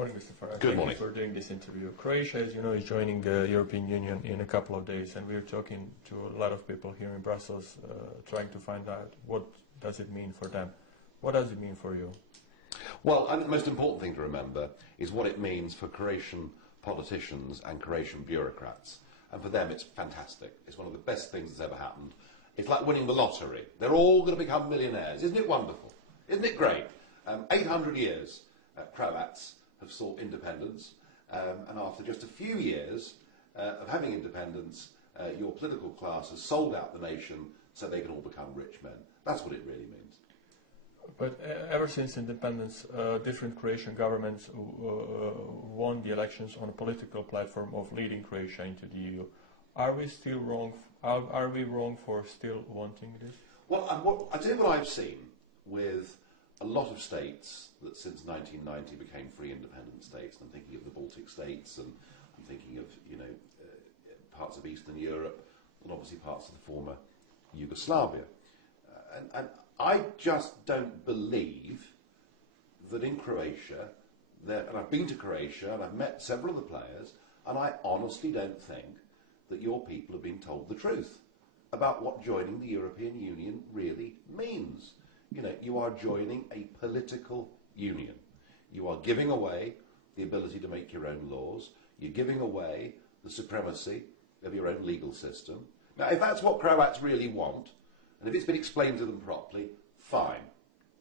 Morning, Mr. Farage. Good morning. Thank you for doing this interview. Croatia, as you know, is joining the European Union in a couple of days, and we're talking to a lot of people here in Brussels, trying to find out what does it mean for them. What does it mean for you? Well, I think the most important thing to remember is what it means for Croatian politicians and Croatian bureaucrats. And for them, it's fantastic. It's one of the best things that's ever happened. It's like winning the lottery. They're all going to become millionaires. Isn't it wonderful? Isn't it great? 800 years, Croats have sought independence, and after just a few years of having independence, your political class has sold out the nation so they can all become rich men. That's what it really means. But ever since independence, different Croatian governments won the elections on a political platform of leading Croatia into the EU. Are we still wrong? Are we wrong for still wanting this? Well, I tell you what I've seen with a lot of states that since 1990 became free independent states. I'm thinking of the Baltic states, and I'm thinking of parts of Eastern Europe, and obviously parts of the former Yugoslavia. And I just don't believe that in Croatia, and I've been to Croatia and I've met several of the players, and I honestly don't think that your people have been told the truth about what joining the European Union really means. You know, you are joining a political union. You are giving away the ability to make your own laws. You're giving away the supremacy of your own legal system. Now, if that's what Croats really want, and if it's been explained to them properly, fine,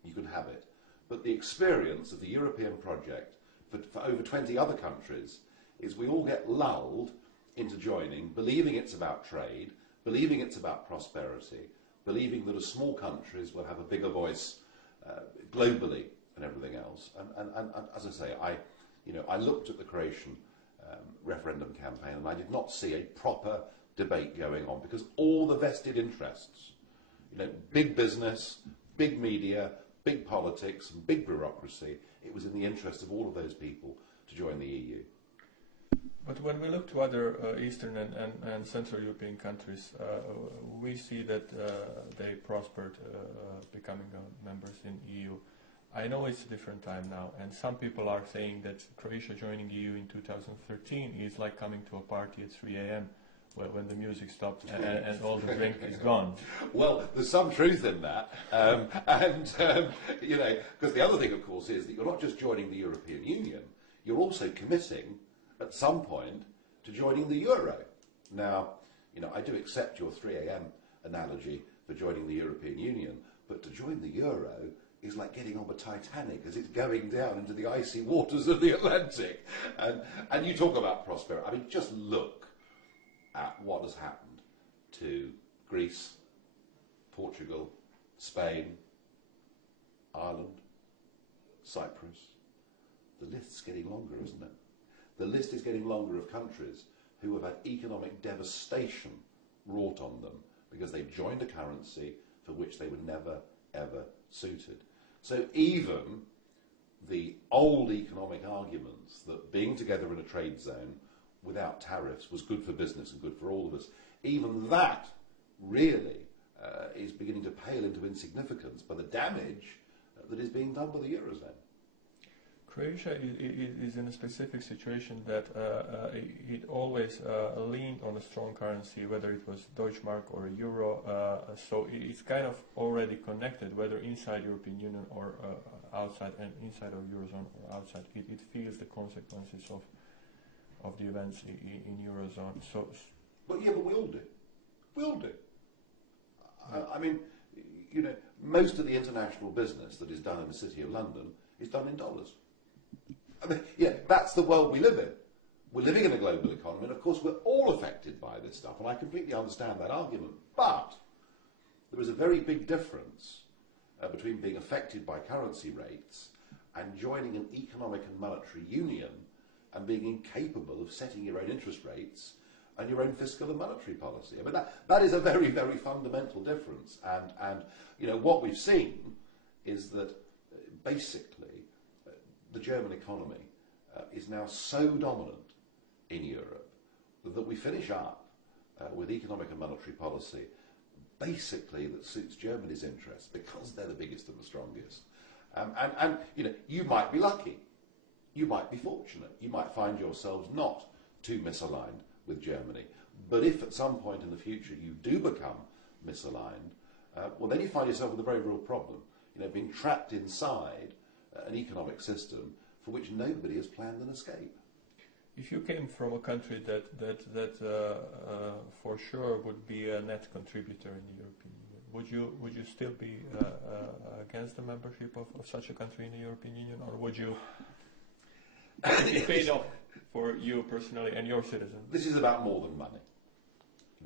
you can have it. But the experience of the European project for over 20 other countries is we all get lulled into joining, believing it's about trade, believing it's about prosperity, believing that as small countries will have a bigger voice globally and everything else. And as I say, I looked at the Croatian referendum campaign and I did not see a proper debate going on because all the vested interests, big business, big media, big politics and big bureaucracy, it was in the interest of all of those people to join the EU. But when we look to other Eastern and Central European countries, we see that they prospered becoming members in EU. I know it's a different time now, and some people are saying that Croatia joining EU in 2013 is like coming to a party at 3 a.m. when the music stops and all the drink is gone. Well, there's some truth in that, because the other thing, of course, is that you're not just joining the European Union, you're also committing at some point to joining the euro. Now, I do accept your 3 a.m. analogy for joining the European Union, but to join the euro is like getting on the Titanic as it's going down into the icy waters of the Atlantic. And you talk about prosperity. I mean, just look at what has happened to Greece, Portugal, Spain, Ireland, Cyprus. The list's getting longer, isn't it? The list is getting longer of countries who have had economic devastation wrought on them because they've joined a currency for which they were never, ever suited. So even the old economic arguments that being together in a trade zone without tariffs was good for business and good for all of us, even that really is beginning to pale into insignificance by the damage that is being done by the Eurozone. Croatia is in a specific situation that it always leaned on a strong currency, whether it was Deutschmark or Euro, so it's kind of already connected, whether inside European Union or outside, and inside of Eurozone or outside. It feels the consequences of the events in Eurozone. So, but we all do. We all do. I mean, most of the international business that is done in the City of London is done in dollars. I mean, that's the world we live in. We're living in a global economy, and of course we're all affected by this stuff, and I completely understand that argument. But there is a very big difference between being affected by currency rates and joining an economic and monetary union and being incapable of setting your own interest rates and your own fiscal and monetary policy. I mean, that is a very, very fundamental difference. And what we've seen is that basically the German economy is now so dominant in Europe that we finish up with economic and monetary policy basically that suits Germany's interests because they're the biggest and the strongest. And you might be lucky. you might be fortunate. You might find yourselves not too misaligned with Germany. But if at some point in the future you do become misaligned, well, then you find yourself with a very real problem. You know, being trapped inside an economic system for which nobody has planned an escape. If you came from a country that for sure would be a net contributor in the European Union, would you still be against the membership of such a country in the European Union, or would you be paid off for you personally and your citizens? This is about more than money.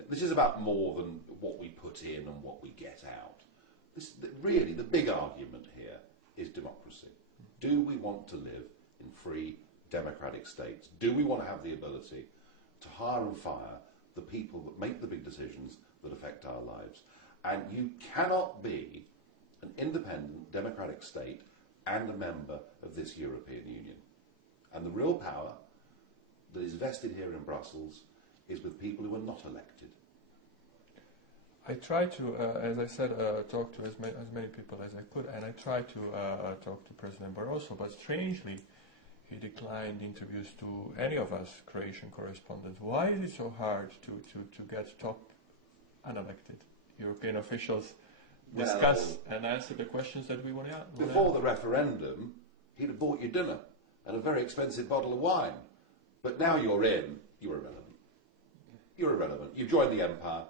This is about more than what we put in and what we get out. Really, the big argument here is democracy. Do we want to live in free, democratic states? Do we want to have the ability to hire and fire the people that make the big decisions that affect our lives? And you cannot be an independent, democratic state and a member of this European Union. And the real power that is vested here in Brussels is with people who are not elected. I try to, as I said, talk to as many people as I could, and I tried to talk to President Barroso, but strangely, he declined interviews to any of us Croatian correspondents. Why is it so hard to get top unelected European officials discuss and answer the questions that we want to answer? Before the referendum, he'd have bought you dinner and a very expensive bottle of wine. But now you're in, you're irrelevant. You're irrelevant. You joined the empire.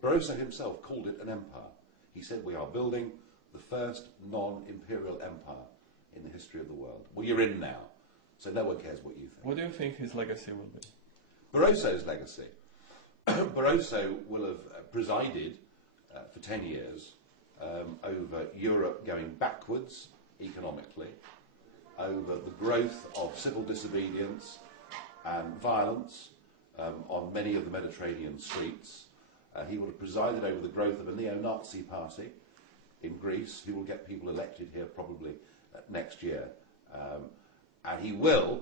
Barroso himself called it an empire. He said we are building the first non-imperial empire in the history of the world. Well, you're in now, so no one cares what you think. What do you think his legacy will be? Barroso's legacy. Barroso will have presided for 10 years over Europe going backwards economically, over the growth of civil disobedience and violence on many of the Mediterranean streets. He will have presided over the growth of a neo-Nazi party in Greece, who will get people elected here probably next year. And he will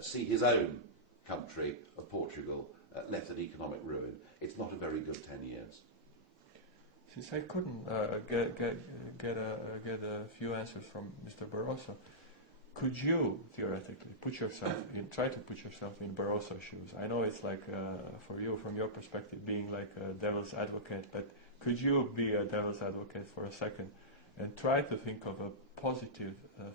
see his own country of Portugal left in economic ruin. It's not a very good 10 years. Since I couldn't get a few answers from Mr. Barroso, could you theoretically try to put yourself in Barroso's shoes? I know it's like for you, from your perspective, being like a devil's advocate, but could you be a devil's advocate for a second and try to think of a positive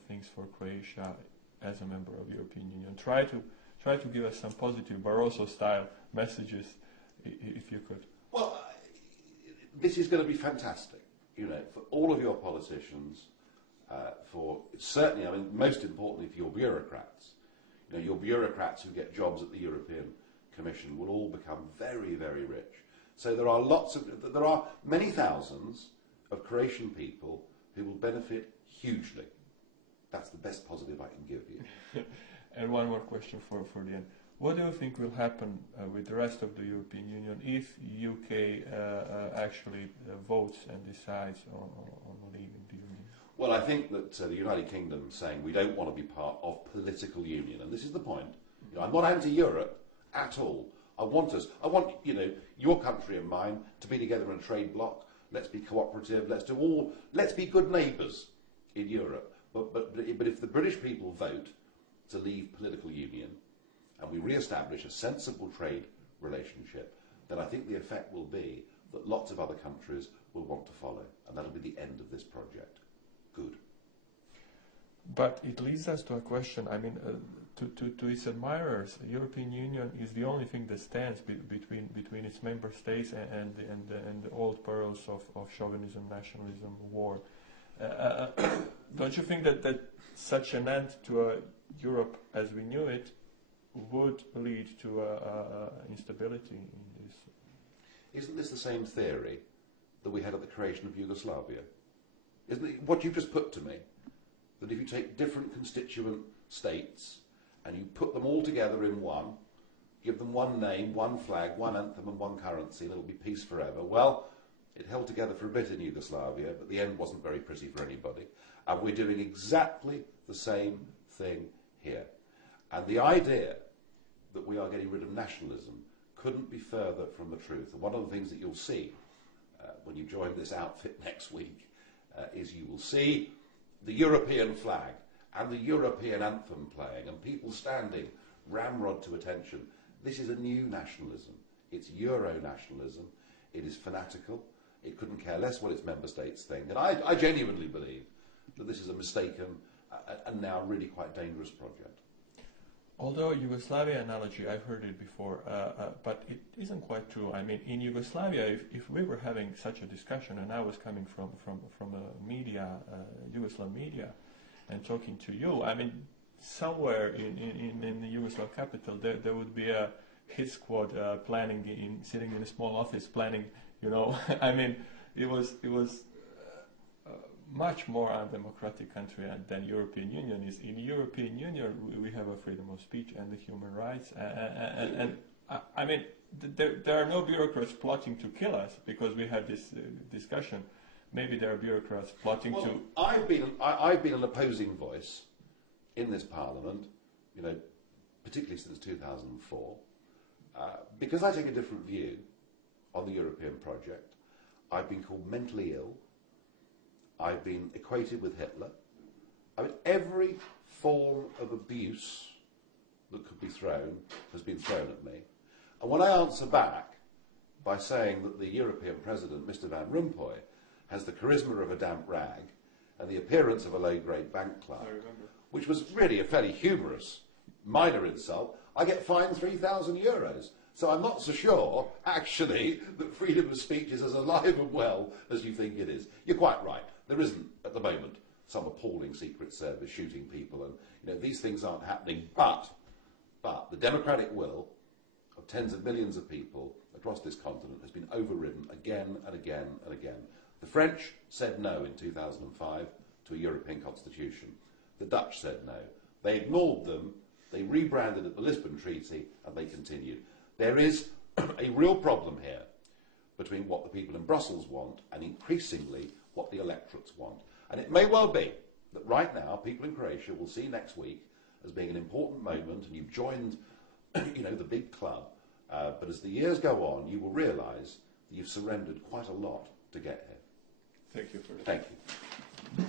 things for Croatia as a member of the European Union? Try to give us some positive Barroso-style messages, if you could. Well, this is going to be fantastic, you know, for all of your politicians. For certainly, I mean, most importantly for your bureaucrats. You know, your bureaucrats who get jobs at the European Commission will all become very, very rich. So there are many thousands of Croatian people who will benefit hugely. That's the best positive I can give you. And one more question for the end. What do you think will happen with the rest of the European Union if UK actually votes and decides on leaving the Union? Well, I think that the United Kingdom is saying we don't want to be part of political union, and this is the point. You know, I'm not anti-Europe at all. I want, you know, your country and mine to be together in a trade bloc. Let's be cooperative. Let's be good neighbours in Europe. But if the British people vote to leave political union, and we re-establish a sensible trade relationship, then I think the effect will be that lots of other countries will want to follow, and that'll be the end of this project. Good. But it leads us to a question. I mean, to its admirers, the European Union is the only thing that stands between its member states and the old perils of chauvinism, nationalism, war. Don't you think that such an end to Europe as we knew it would lead to instability in this? Isn't this the same theory that we had at the creation of Yugoslavia? Isn't it what you've just put to me, that if you take different constituent states and you put them all together in one, give them one name, one flag, one anthem and one currency, and it'll be peace forever? Well, it held together for a bit in Yugoslavia, but the end wasn't very pretty for anybody. And we're doing exactly the same thing here. And the idea that we are getting rid of nationalism couldn't be further from the truth. And one of the things that you'll see when you join this outfit next week is you will see the European flag and the European anthem playing and people standing ramrod to attention. This is a new nationalism. It's Euro-nationalism. It is fanatical. It couldn't care less what its member states think. And I genuinely believe that this is a mistaken and now really quite dangerous project. Although Yugoslavia analogy, I've heard it before, but it isn't quite true. I mean, in Yugoslavia, if we were having such a discussion, and I was coming from a media, Yugoslav media, and talking to you, I mean, somewhere in the Yugoslav capital, there would be a hit squad planning, sitting in a small office planning. You know, I mean, it was much more undemocratic country than European Union is. In European Union, we have a freedom of speech and the human rights, and I mean, there are no bureaucrats plotting to kill us because we had this discussion. Maybe there are bureaucrats plotting to. I've been an opposing voice in this Parliament, you know, particularly since 2004, because I take a different view on the European project. I've been called mentally ill. I've been equated with Hitler. I mean, every form of abuse that could be thrown has been thrown at me. And when I answer back by saying that the European President, Mr. Van Rompuy, has the charisma of a damp rag and the appearance of a low-grade bank clerk, which was really a fairly humorous minor insult, I get fined €3,000. So I'm not so sure, actually, that freedom of speech is as alive and well as you think it is. You're quite right. There isn't, at the moment, some appalling Secret Service shooting people, and you know these things aren't happening. But the democratic will of tens of millions of people across this continent has been overridden again and again and again. The French said no in 2005 to a European constitution. The Dutch said no. They ignored them. They rebranded it the Lisbon Treaty, and they continued. There is a real problem here between what the people in Brussels want and increasingly what the electorates want. And it may well be that right now people in Croatia will see next week as being an important moment, and you've joined you know, the big club. But as the years go on, you will realise that you've surrendered quite a lot to get here. Thank you for that. Thank you.